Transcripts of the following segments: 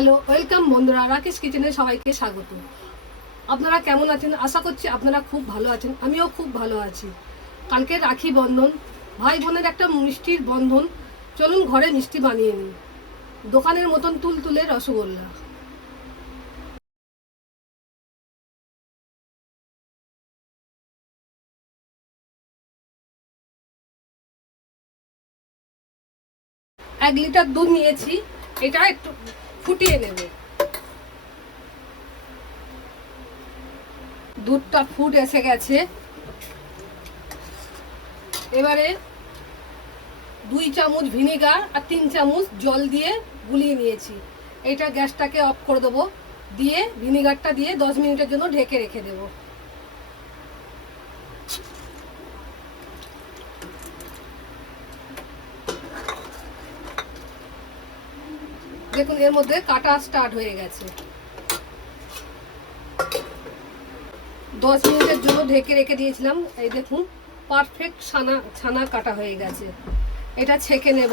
Hello, welcome বন্ধুরা, রাকেশ কিচেনে সবাইকে স্বাগত। আপনারা কেমন আছেন? আশা করছি আপনারা খুব ভালো আছেন। আমিও খুব ভালো আছি। কালকে রাখি বন্ধন, ভাই বোনের একটা মিষ্টির বন্ধন। চলুন ঘরে মিষ্টি বানিয়ে নিই, দোকানের মতন তুলতুলে রসগোল্লা। এক লিটার দুধ নিয়েছি, এটা একটু ফুটিয়ে নেব। দুধটা ফুট এসে গেছে। এবারে 2 চামচ ভিনেগার আর 3 চামচ জল দিয়ে গুলিয়ে নিয়েছি। এটা গ্যাসটাকে অফ করে দেবো, দিয়ে ভিনেগারটা দিয়ে 10 মিনিটের জন্য ঢেকে রেখে দেবো। দেখুন, এর মধ্যে কাটা স্টার্ট হয়ে গেছে। 10 মিনিটের জন্য ঢেকে রেখে দিয়েছিলাম। এই দেখুন, পারফেক্ট ছানা কাটা হয়ে গেছে। এটা ছেঁকে নেব।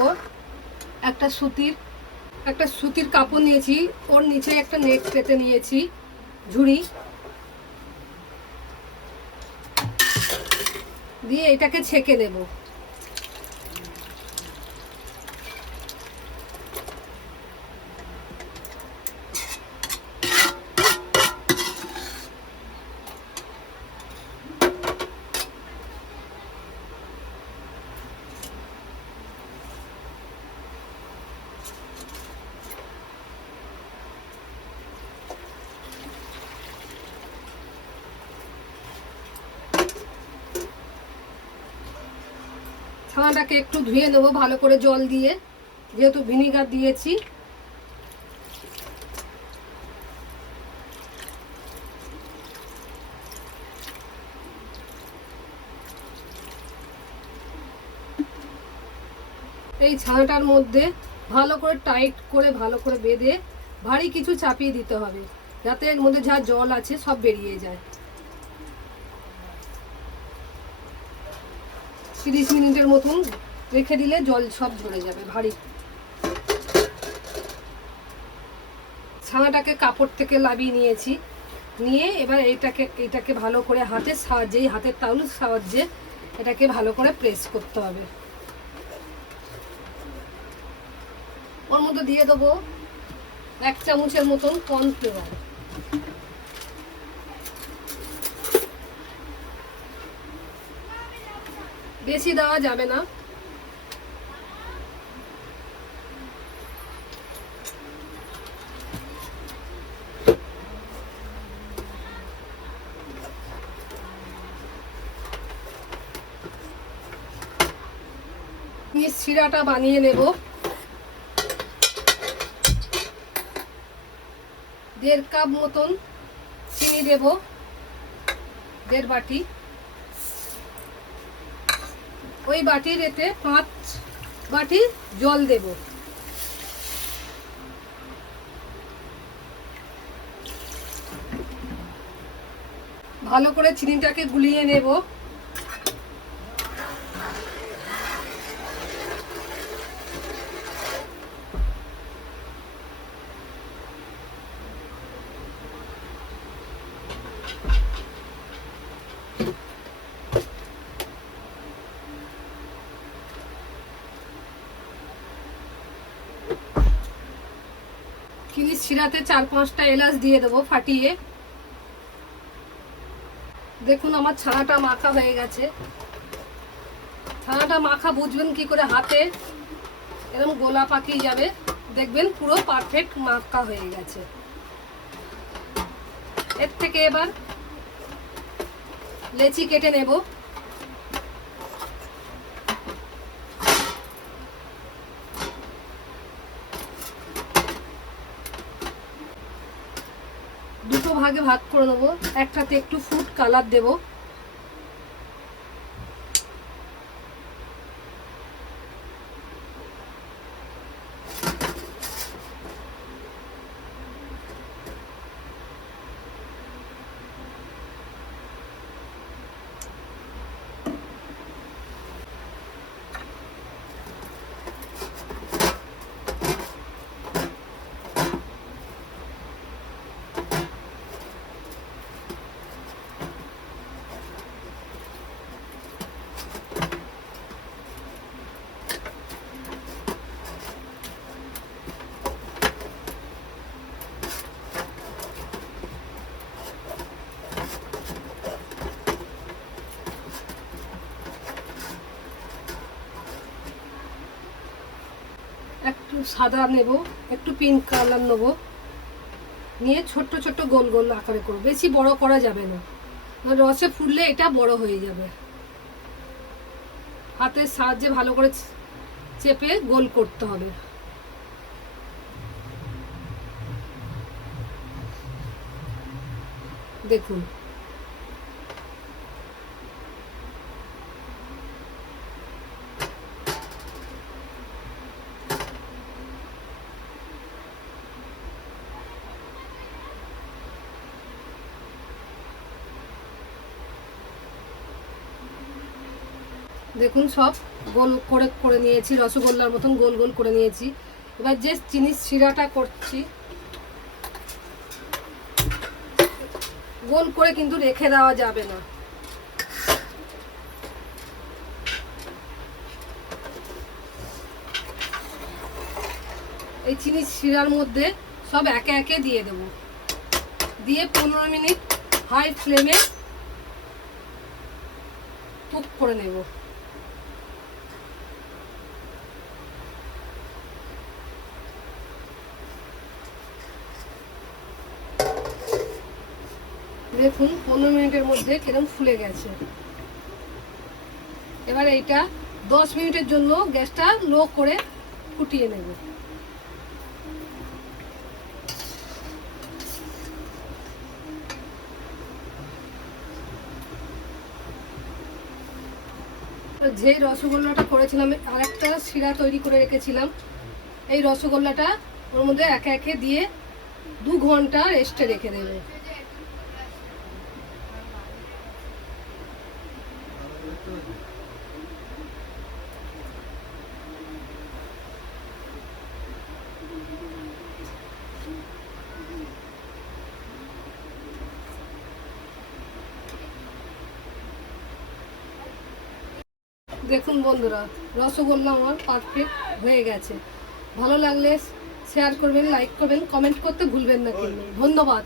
একটা সুতির কাপড় নিয়েছি, ওর নিচে একটা নেট পেতে নিয়েছি, ঝুড়ি দিয়ে এটাকে ছেঁকে নেব। ছানাটাকে একটু ধুয়ে নেব ভালো করে জল দিয়ে, যেহেতু ভিনিগার দিয়েছি। এই ছানাটার মধ্যে ভালো করে টাইট করে ভালো করে বেঁধে ভারী কিছু চাপিয়ে দিতে হবে, যাতে এর মধ্যে যা জল আছে সব বেরিয়ে যায়। 30 মিনিটের মতন রেখে দিলে জল সব ঝরে যাবে ভারী। ছানাটাকে কাপড় থেকে লাবিয়ে নিয়েছি, নিয়ে এবার এটাকে ভালো করে হাতের তালুর সাহায্যে এটাকে ভালো করে প্রেস করতে হবে। ওর মধ্যে দিয়ে দেবো 1 চামচের মতন কর্নফ্লাওয়ার। বেশি দেওয়া যাবে না। শিরাটা বানিয়ে নেব। 1.5 কাপ মতন চিনি দেব, 1.5 বাটি। ওই বাটির এতে 5 বাটি জল দেব। ভালো করে চিনিটাকে গুলিয়ে নেব। চিনির শিরাতে 4-5টা এলাচ দিয়ে দেবো ফাটিয়ে। দেখুন, আমার ছানাটা মাখা হয়ে গেছে। ছানাটা মাখা বুঝবেন কি করে? হাতে এরকম গোলা পাকিয়ে যাবে, দেখবেন পুরো পারফেক্ট মাখা হয়ে গেছে। এর থেকে এবার লেচি কেটে নেব। দুটো ভাগে ভাগ করে নেবো। একটাতে একটু ফুড কালার দেব, সাদা নেব, একটু পিঙ্ক কালার নেব, নিয়ে ছোট্ট ছোট্ট গোল গোল আকারে করব, বেশি বড় করা যাবে না, রসে ফুললে এটা বড় হয়ে যাবে। হাতের সাহায্যে ভালো করে চেপে গোল করতে হবে। দেখুন দেখুন সব গোল করে করে নিয়েছি, রসগোল্লার মতন গোল গোল করে নিয়েছি। এবার যে চিনি শিরাটা করছি, গোল করে কিন্তু রেখে দেওয়া যাবে না। এই চিনি শিরার মধ্যে সব একে একে দিয়ে দেব, দিয়ে 15 মিনিট হাই ফ্লেমে কুক করে নেব। দেখুন 15 মিনিটের মধ্যে কিরকম ফুলে গেছে। এবার এইটা 10 মিনিটের জন্য গ্যাসটা লো করে ফুটিয়ে নেব। যে রসগোল্লাটা করেছিলাম, আরেকটা শিরা তৈরি করে রেখেছিলাম, এই রসগোল্লাটা ওর মধ্যে একে একে দিয়ে 2 ঘন্টা রেস্টে রেখে দেবে। দেখুন বন্ধুরা, রসগোল্লা আমার পারফেক্ট হয়ে গেছে। ভালো লাগলে শেয়ার করবেন, লাইক করবেন, কমেন্ট করতে ভুলবেন না কিন্তু। ধন্যবাদ।